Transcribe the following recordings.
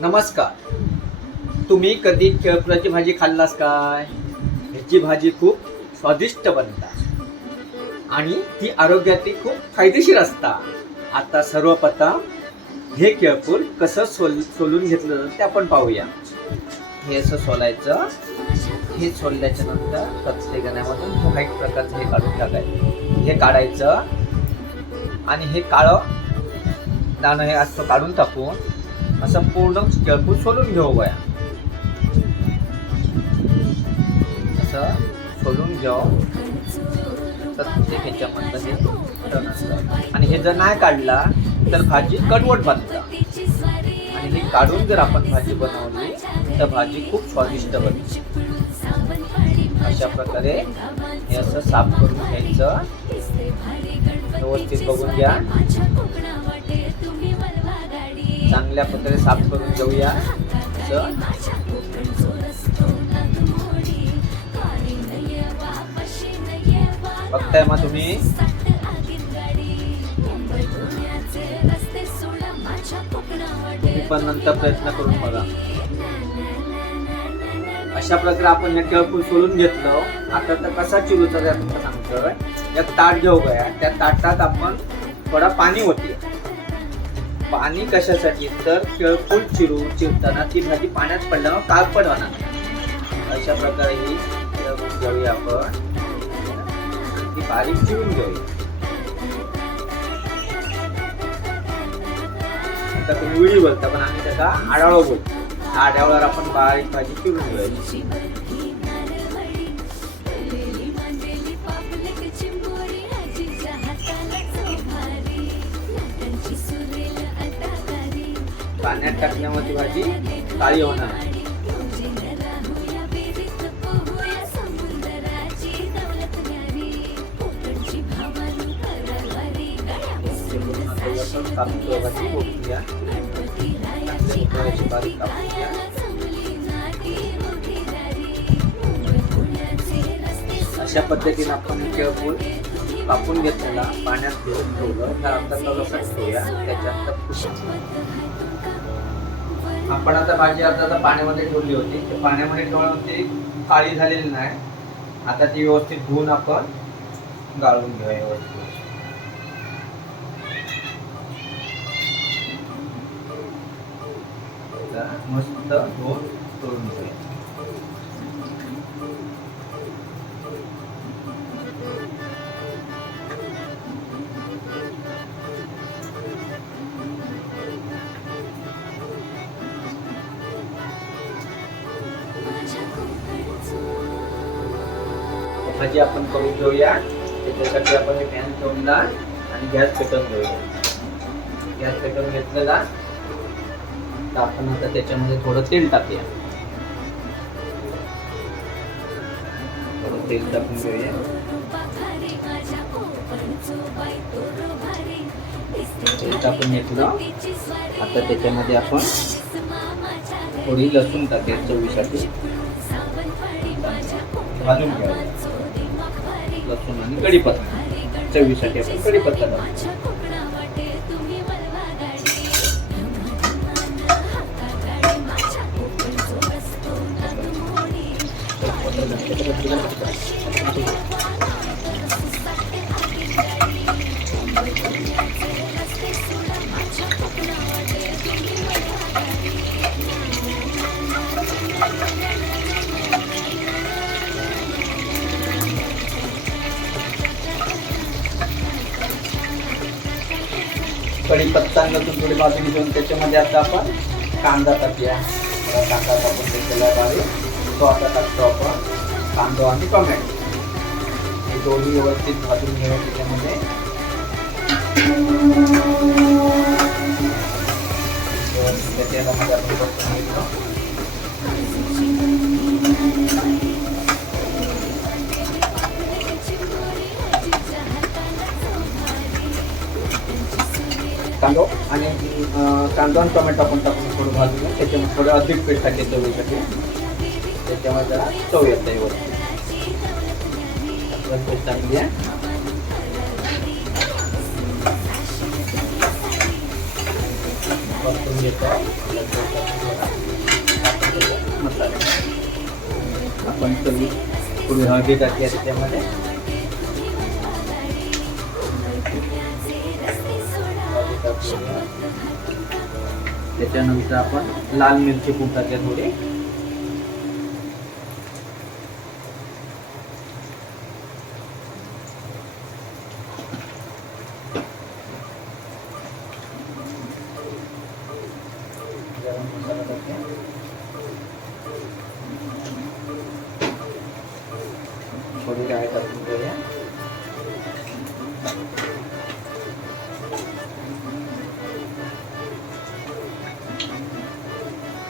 नमस्कार. तुम्ही कधी केळफुलाची भाजी खाल्लास काय? ह्याची भाजी खूप स्वादिष्ट बनतात आणि ती आरोग्यासाठी खूप फायदेशीर असतात. आता सर्वप्रथम हे केळफूल कसं सोलून घेतलं जातं ते आपण पाहूया. हे असं सोलायचं. हे सोलल्याच्या नंतर प्रत्येक गण्यामधून व्हाईट प्रकारचं हे काढून टाकायचं. हे काढायचं आणि हे काळं दाणं हे असं काढून टाकून असं पूर्ण केळफूल सोलून घेऊ गया. असं सोलून घेऊ प्रत्येक ह्याच्यामधलं हे टण असतं आणि हे जर नाही काढला तर भाजी कडवट बनतं आणि हे काढून जर आपण भाजी बनवली तर भाजी खूप स्वादिष्ट बनते. अशा प्रकारे हे असं साफ करून घ्यायचं. व्यवस्थित बघून घ्या. चांगल्या प्रकारे साफ करून घेऊया. बघताय मग तुम्ही पण नंतर प्रयत्न करून बघा. अशा प्रकारे आपण हे केळफूल सोलून घेतलं. आता तर कसा चिरूचा ते आपण सांगतोय. एक ताट घेऊ गया. त्या ताटात आपण थोडा पाणी होते. पाणी कशासाठी तर केळफूल चिरताना ती भाजी पाण्यात पडल्यावर काळपट होणार. अशा प्रकारे ही घेऊया आपण. ती बारीक चिरून घेऊया. आता तुम्ही विडी बोलता पण आम्ही त्याचा आढावा बोलतो. आढाव्यावर आपण बारीक भाजी चिरून घेऊया. पाण्यात टाकल्यामुळे ती भाजी काळी होणार. अशा पद्धतीने आपण केळफूल कापून घेतलेला पाण्यात घेऊन ठेवलं. त्यानंतर लसण ठेवूया. त्याच्यानंतर आपण आता भाजी आता पाण्यामध्ये ठेवली होती. ते पाण्यामध्ये ठेवून ती काळी झालेली नाही. आता ती व्यवस्थित धुवून आपण गाळून घेऊया. व्यवस्थित मस्त धुवून तोडून घेऊया. भाजी आपण करून घेऊया. त्याच्यासाठी आपण पॅन ठेवला आणि गॅस पेटवून घेऊया. गॅस पेटवून घेतलेला तर आपण आता त्याच्यामध्ये थोडं तेल टाकूया. थोडं तेल टाकून घेऊया. तेल टाकून घेतलं. आता त्याच्यामध्ये आपण थोडी लसूण टाकूया. चवीसाठी भाजून घ्यायला. लसूण आणि कढीपत्ता. चवीसाठी आपण कढीपत्ता टाकू. कढीपत्ता लसूण थोडी बाजूला घेऊन त्याच्यामध्ये आता आपण कांदा टाकूया. कांदा टाकून घेतलेला बारीक तो आता टाकतो आपण. कांदा आणि टोमॅटो हे दोन्ही व्यवस्थित भाजून घेऊया. त्याच्यामध्ये तेलामध्ये आपण परतून घेतो. कांदा आणि टोमॅटो आपण टाकून थोडं भाजून त्याच्यामध्ये थोडं अधिक पीठ टाकेल चवीसाठी. त्याच्यामध्ये जरा चव येत आहे. पेस्ट टाकली आहे. परतून घेतो मसाले. आपण थोडी हळदी टाकूया त्याच्यामध्ये. त्याच्यानंतर आपण लाल मिरची पूड टाकूया थोडी. गरम मसाला टाकूया. थोडी डाळ टाकून घेऊया.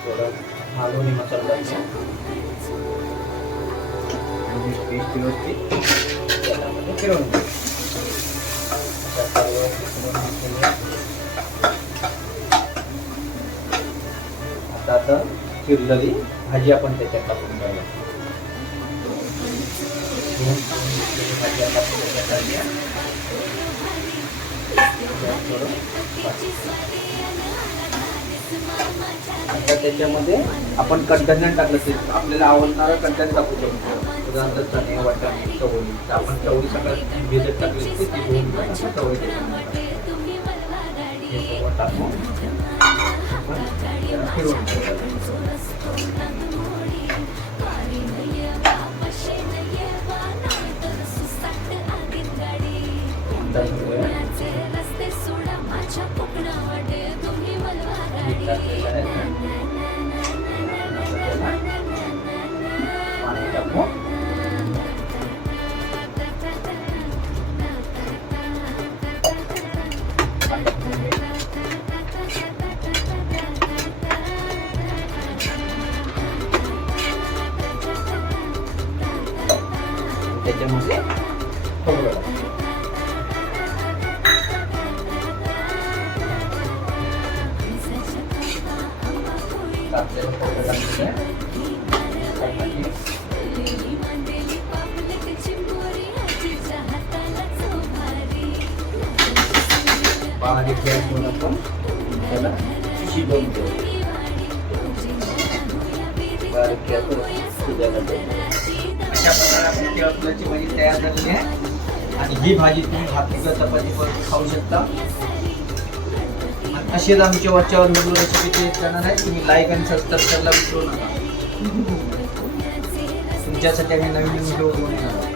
थोडं हलवून मसाला टाकूया. पेस्ट व्यवस्थित त्याच्यामध्ये फिरवून घेऊ. आता चिरलेली भाजी आपण त्याच्यात टाकून घ्यायला. भाजी आपण त्याच्यात टाकूया. आता त्याच्यामध्ये आपण कडधान्य टाकलं ते आपल्याला आवडणारं कडधान्य टाकू शकतो. उदाहरणार्थ चणे, वाटाणे, चवळी. तर आपण चवळी सगळं भिजत टाकली ते धुवून घेऊन असं चवळी हे सगळं टाकून फिरवून पाणी टाकू. त्याच्यामध्ये थोडं बारीक गॅसवर आपण त्याला शिजवून घेऊ. बारीक गॅसवर शिजायला देऊ. अशा प्रकारे आपण केळफुलाची भाजी तयार झालेली आहे. आणि ही भाजी तुम्ही भाकरी किंवा चपातीवर खाऊ शकता. अशीच आमच्या वरच्यावर व्हिडिओ रेसिपीचे चॅनल आहे. तुम्ही लाईक आणि सबस्क्राईब करायला विसरू नका. तुमच्यासाठी आम्ही नवीन व्हिडिओ बनवणार आहोत.